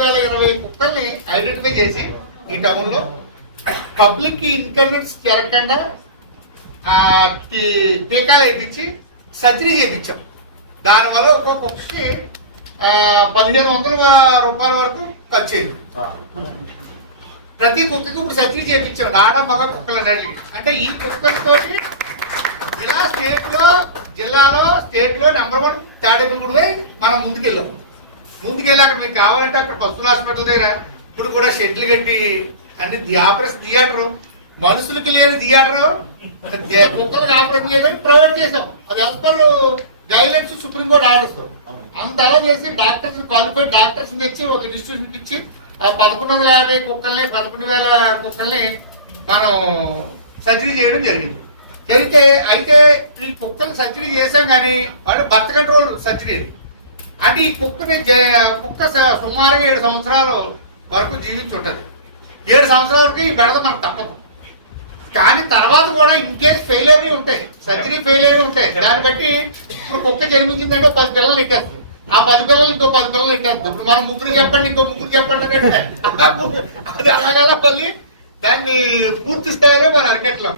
వేల ఇరవై కుక్కల్ని ఐడెంటిఫై చేసి ఈ టౌన్లో పబ్లిక్ ఇన్కన్వీనియన్స్ జరగకుండా టీకాలు వేయించి సర్జరీ చేయించాం. దానివల్ల ఒక్కొక్క కుక్కకి పదిహేను వందల రూపాయల వరకు ఖర్చు అయింది. ప్రతి కుక్కకి ఇప్పుడు సర్జరీ చేయించాం. ఆడ మగ కుక్కల అంటే ఈ కుక్కలతోటి ఇలా స్టేట్లో జిల్లాలో స్టేట్ ముందుకెళ్ళి అక్కడ మీకు కావాలంటే అక్కడ పశువుల హాస్పిటల్ దగ్గర ఇప్పుడు కూడా షెడ్లు కట్టి అన్ని ఆపరేషన్ థియేటర్. మనుషులకి లేని థియేటర్. కుక్కలకు ఆపరేషన్ చేయడానికి ప్రైవేట్ చేసాం అది హాస్పిటల్ గైడ్లైన్స్ సుప్రీంకోర్టు ఆర్డర్స్ అంత అలా చేసి డాక్టర్స్ క్వాలిఫైడ్ డాక్టర్స్ తెచ్చి ఒక ఇన్స్టిట్యూషన్ ఇచ్చి ఆ పదకొండు వందల యాభై కుక్కల్ని పదకొండు వేల కుక్కల్ని మనం సర్జరీ చేయడం జరిగింది. జరిగితే అయితే ఈ కుక్కలు సర్జరీ చేసాం కానీ వాళ్ళు బర్త్ సర్జరీ కానీ ఈ కుక్కని కుక్క సుమారు సుమారుగా ఏడు సంవత్సరాలు వరకు జీవించుంటుంది. ఏడు సంవత్సరాలకి ఈ బెడద మనకు తప్పదు. కానీ తర్వాత కూడా ఇన్ కేస్ ఫెయిలియర్ ఉంటాయి. సర్జరీ ఫెయిలియర్ ఉంటాయి. దాన్ని బట్టి ఇప్పుడు కుక్క జన్మించిందంటే పది పిల్లలు ఇట్టేస్తుంది ఆ పది పిల్లలు ఇంకో పది పిల్లలు ఇట్టేస్తుంది ఇప్పుడు మనం ముగ్గురు చెప్పండి ఇంకో ముగ్గురు చెప్పండి అంటే అది అలాగలా మళ్ళీ? దాన్ని పూర్తి స్థాయిలో